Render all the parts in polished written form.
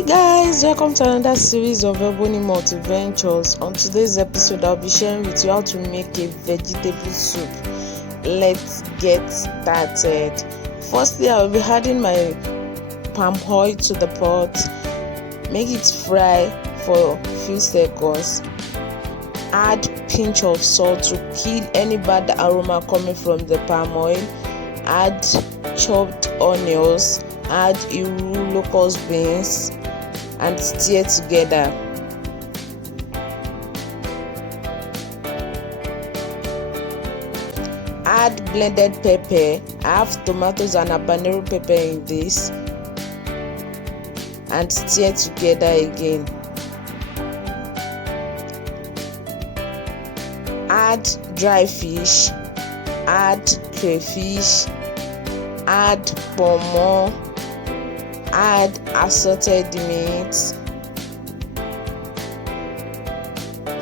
Hey guys, welcome to another series of Ebony Multiventures. On today's episode, I'll be sharing with you how to make a vegetable soup. Let's get started. Firstly, I'll be adding my palm oil to the pot. Make it fry for a few seconds. Add pinch of salt to kill any bad aroma coming from the palm oil. Add chopped onions. Add Iru locust beans and stir together. Add blended pepper. I have tomatoes and habanero pepper in this, and stir together again. Add dry fish. Add crayfish. Add pomo. Add assorted meat.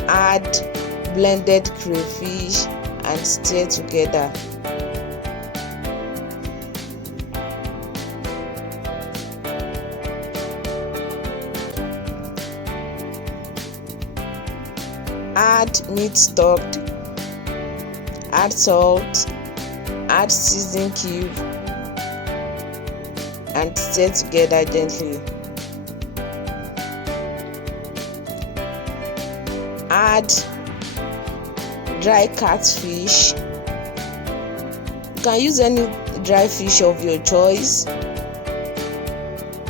Add blended crayfish and stir together. Add meat stock. Add salt. Add seasoning cube and stir together gently. Add dry catfish. You can use any dry fish of your choice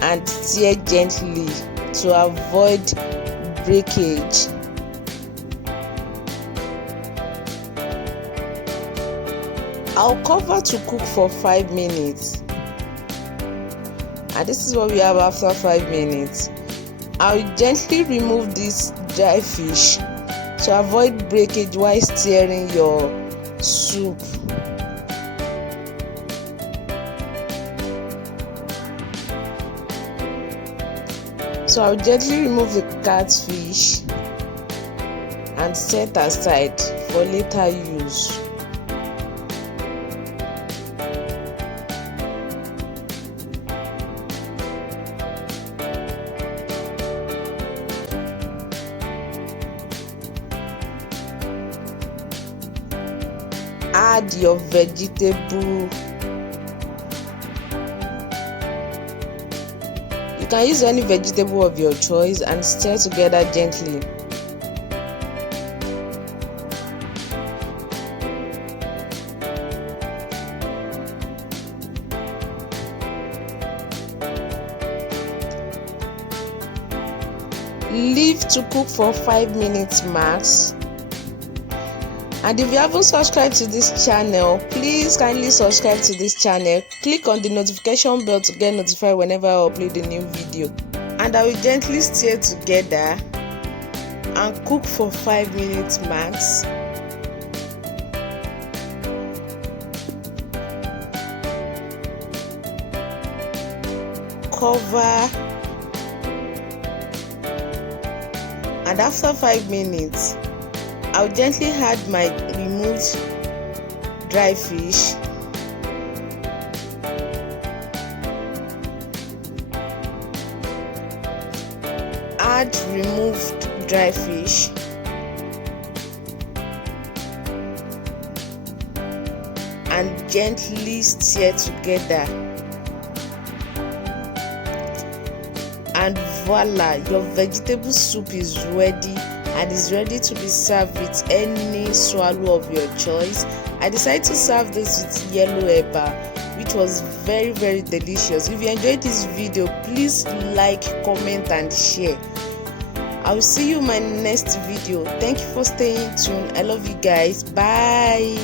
and stir gently to avoid breakage. I'll cover to cook for 5 minutes. And this is what we have after 5 minutes. I'll gently remove this dry fish to avoid breakage while stirring your soup. So I'll gently remove the catfish and set aside for later use. Add your vegetable. You can use any vegetable of your choice and stir together gently. Leave to cook for 5 minutes max. And if you haven't subscribed to this channel, please kindly subscribe to this channel. Click on the notification bell to get notified whenever I upload a new video. And I will gently stir together and cook for 5 minutes max. Cover. And after 5 minutes, I'll gently add my removed dry fish. Add removed dry fish. And gently stir together. And voila, your vegetable soup is ready. And is ready to be served with any swallow of your choice. I decided to serve this with yellow eba, which was very delicious. If you enjoyed this video, please like, comment and share. I will see you in my next video. Thank you for staying tuned. I love you guys. Bye.